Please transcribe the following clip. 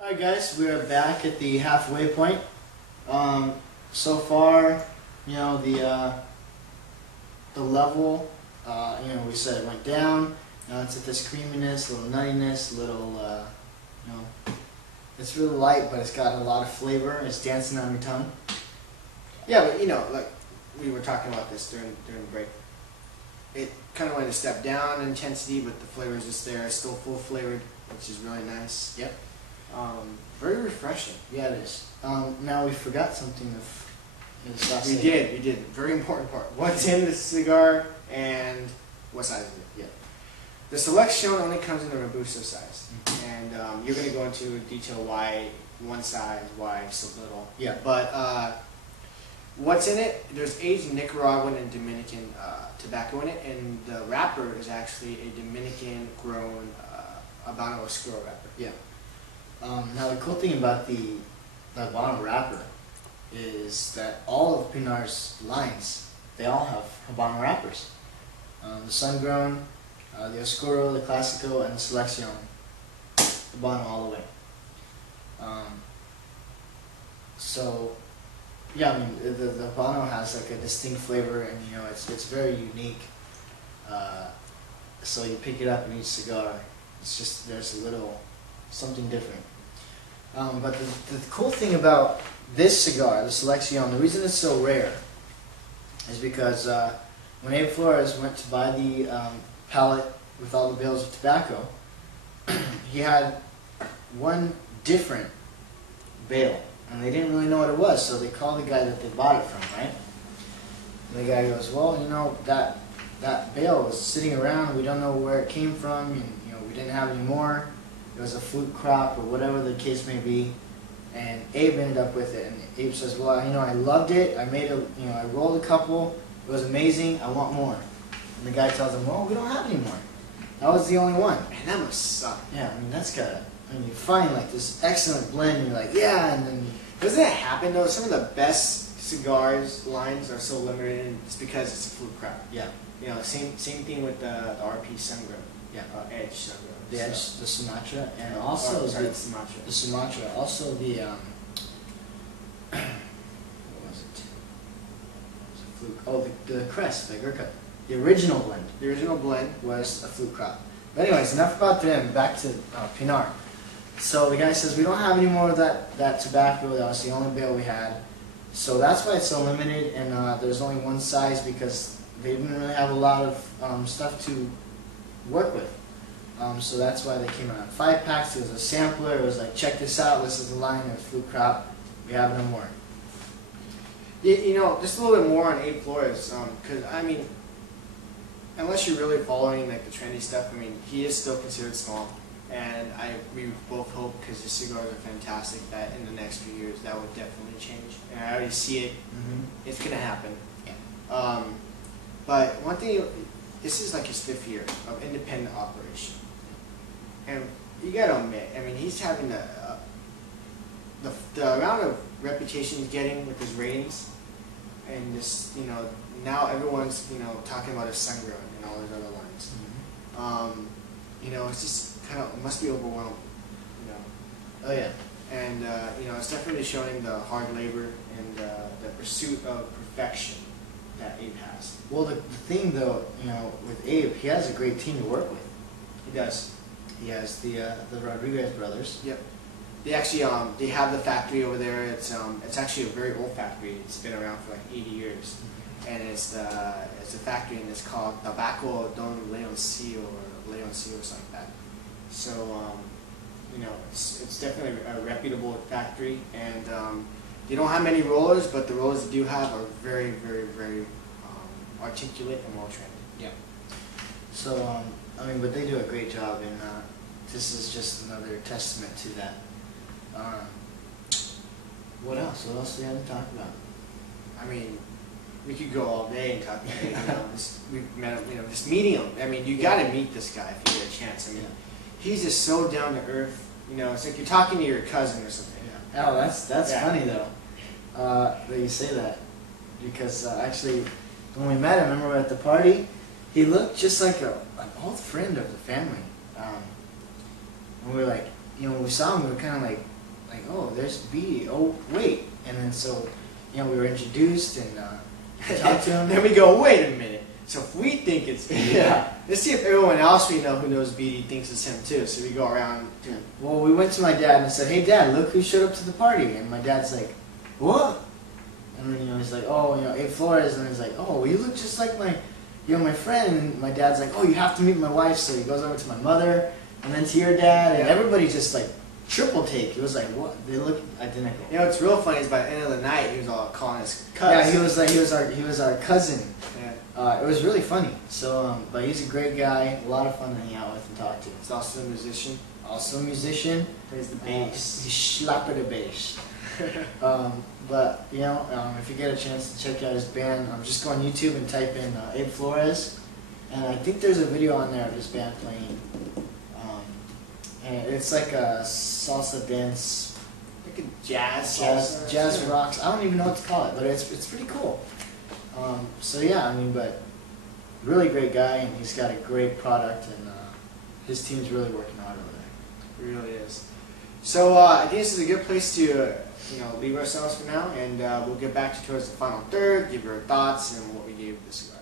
Alright guys, we are back at the halfway point. So far, you know, the level, you know, we said it went down. Now it's at this creaminess, little nuttiness, little, you know, it's really light, but it's got a lot of flavor. It's dancing on your tongue. Yeah, but you know, like we were talking about this during the break. It kind of went a step down in intensity, but the flavor is just there. It's still full flavored, which is really nice. Yep. Very refreshing. Yeah, it is. Now we forgot something in this last We did. Very important part. What's in the cigar and what size is it? Yeah. The Seleccion only comes in the Robusto size. And you're going to go into detail why one size, why so little. Yeah. But what's in it? There's aged Nicaraguan and Dominican tobacco in it, and the wrapper is actually a Dominican-grown Habano Oscuro wrapper. Yeah. Now the cool thing about the Habano wrapper is that all of Pinar's lines, they all have Habano wrappers. The sun-grown, the Oscuro, the Classico, and the Seleccion. Habano all the way. So, yeah, I mean, the Habano has like a distinct flavor, and you know, it's very unique. So you pick it up in each cigar, it's just, there's a little something different. But the cool thing about this cigar, the Seleccion, the reason it's so rare is because when Abe Flores went to buy the pallet with all the bales of tobacco, he had one different bale, and they didn't really know what it was, so they called the guy that they bought it from, right? And the guy goes, well, you know, that bale was sitting around, we don't know where it came from, and you know, we didn't have any more. It was a fluke crop or whatever the case may be, and Abe ended up with it. And Abe says, "Well, you know, I loved it. I made I rolled a couple. It was amazing. I want more." And the guy tells him, "Well, we don't have any more. That was the only one." Man, that must suck. Yeah, I mean that's gotta. I mean, you find like this excellent blend, and you're like, yeah, and then Doesn't it happen though? Some of the best cigars lines are so limited, and it's because it's a fluke crop. yeah, You know, same thing with the RP Sungrown. yeah, Edge Sungrown. the Edge, the Sumatra, and also the Sumatra. the Sumatra, also the what was it? Fluke. Oh, the Crest, the Gurkha. The original blend The original blend. was a fluke crop. But anyways, enough about them. Back to Pinar. So the guy says we don't have any more of that tobacco. That was the only bale we had. So that's why it's so limited, and there's only one size because they didn't really have a lot of stuff to work with. So that's why they came out in 5-packs. It was a sampler. It was like, check this out. This is the line of fluke crop. We have no more. You know, just a little bit more on Abe Flores, because I mean, unless you're really following like the trendy stuff, I mean, he is still considered small, and we both hope, because his cigars are fantastic, that in the next few years that would definitely change. And I already see it. It's gonna happen. Yeah. But one thing, this is like his 5th year of independent operation. And you gotta admit, I mean, he's having the amount of reputation he's getting with his ratings, and just, you know, now everyone's, you know, talking about his Sungrown and all his other lines. You know, it's just kind of, it must be overwhelming, you know. Oh yeah. And you know, it's definitely showing the hard labor and the pursuit of perfection that Abe has. Well, the thing though, you know, with Abe, he has a great team to work with. He does. He has the Rodriguez brothers. Yep. They actually they have the factory over there. It's actually a very old factory. It's been around for like 80 years, and it's a factory, and it's called Tabaco Don Leoncio or Leoncio or something like that. So you know, it's definitely a reputable factory, and they don't have many rollers, but the rollers they do have are very, very, very articulate and well trained. Yeah. So I mean, but they do a great job, and this is just another testament to that. What else? What else do we have to talk about? I mean, we could go all day and talk about it. You know, we've met him, you know, just meeting him. I mean, you got to meet this guy if you get a chance. I mean, he's just so down to earth. You know, it's like you're talking to your cousin or something. Yeah. Oh, that's funny though. That you say that, because actually, when we met him, remember at the party, he looked just like an old friend of the family. And we were like, when we saw him, we were kind of like, oh, there's B. Oh, wait. And then so, we were introduced and we talked to him. Then we go, wait a minute. So if we think it's BD, Yeah. let's see if everyone else we know who knows BD thinks it's him too. So we go around. Well, we went to my dad and said, hey, Dad, look who showed up to the party. And my dad's like, what? And then, he's like, oh, Abe Flores. And he's like, oh, well, you look just like my friend. And my dad's like, oh, you have to meet my wife. So he goes over to my mother and then to your dad. And everybody just like triple take. It was like, what? They look identical. What's real funny is by the end of the night, he was all calling us cuz. Yeah, he was our cousin. Yeah. It was really funny. So, but he's a great guy. A lot of fun to hang out with and talk to. He's also a musician. Also a musician. Plays the bass. He's slapper the bass. But if you get a chance to check out his band, just go on YouTube and type in Abe Flores, and I think there's a video on there of his band playing. And it's like a salsa dance, like a jazz rocks. I don't even know what to call it, but it's pretty cool. So yeah, but really great guy, and he's got a great product, and his team's really working hard over there. It really is. So I think this is a good place to leave ourselves for now, and we'll get back to towards the final third, give your thoughts and what we gave the cigar.